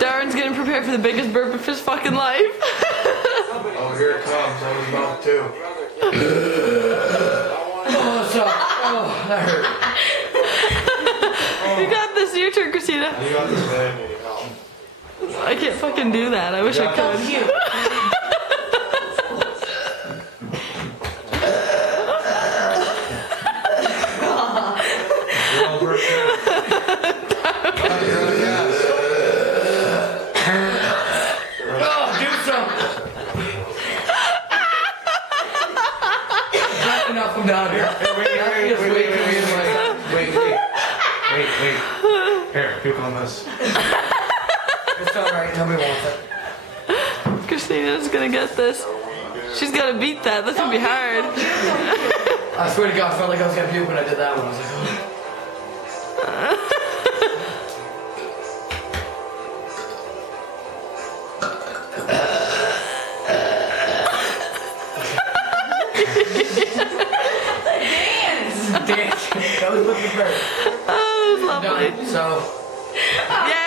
Darwin's getting prepared for the biggest burp of his fucking life. Oh, here it comes. I was about to. Oh, it's up. Oh, that hurt. You got this. Your turn, Christina. You got this, man. I can't fucking do that. I wish I could. Enough, I'm down here. Wait. Here, puke on this. It's alright, nobody wants it. Christina's gonna get this. She's gotta beat that. That's gonna be hard. I swear to God, I felt like I was gonna puke when I did that one. I was like, oh. Dance. That was looking great. Oh, that was lovely. So. Yeah.